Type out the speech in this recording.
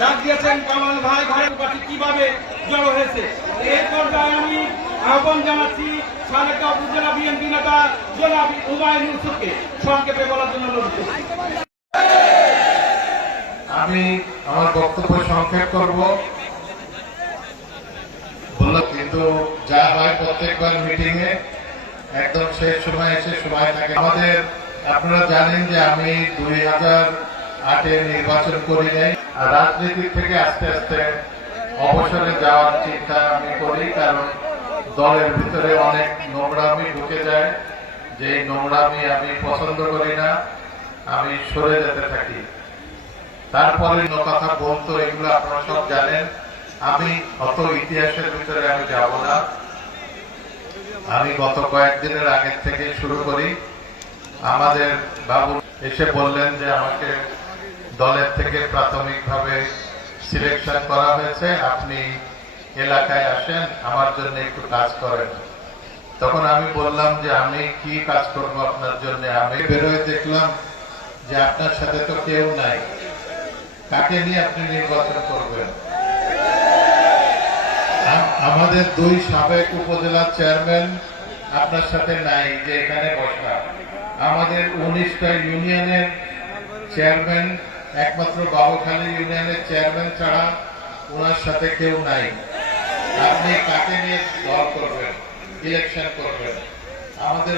ডাক দিয়েছেন কামাল ভাই ঘরের পাশে কিভাবে জড়ো হয়েছে। এই পর্যায়ে আমি আহ্বান জানাচ্ছি সালেকা উপজেলা বিএনপি নেতা জনাব হুমায়ুন ইউসুফকে সংক্ষেপে বলার জন্য অনুরোধ করছি। আমি আমার বক্তব্য সংক্ষেপ করব কিন্তু যা হয় প্রত্যেকবার মিটিং এ একদম শেষ সময় এসে সময় থাকে আমাদের। আপনারা জানেন যে আমি 2008-এ নির্বাচন করি নাই, আর রাজনীতি থেকে আস্তে আস্তে অবসরে যাওয়ার চিন্তা আমি করি, কারণ দলের ভিতরে অনেক নোংরামি ঢুকে যায়, যে নোংরামি আমি পছন্দ করি না, আমি সরে যেতে থাকি। তারপরে কথা বলতো, এগুলো আপনারা সব জানেন, আমি অত ইতিহাসের ভিতরে আমি যাব না। আমি গত কয়েকদিনের আগে থেকে শুরু করি। আমাদের বাবু এসে বললেন যে আমাকে দলের থেকে প্রাথমিকভাবে সিলেকশন করা হয়েছে, আপনি এলাকায় আসেন, আমার জন্য একটু কাজ করেন। তখন আমি বললাম যে আমি কি কাজ করব আপনার জন্য। আমি বেরোয় দেখলাম যে আপনার সাথে তো কেউ নাই, কাকে নিয়ে আপনি নির্বাচন করবেন? আমাদের 2 সাবেক উপজেলা চেয়ারম্যান আপনার সাথে নাই, যে এখানে বসা। আমাদের 19টা ইউনিয়নের চেয়ারম্যান, একমাত্র বাবুখালী ইউনিয়নের চেয়ারম্যান ছাড়া ওনার সাথে কেউ নাই। আপনি কাকে নিয়ে দল করবেন, ইলেকশন করবেন? আমাদের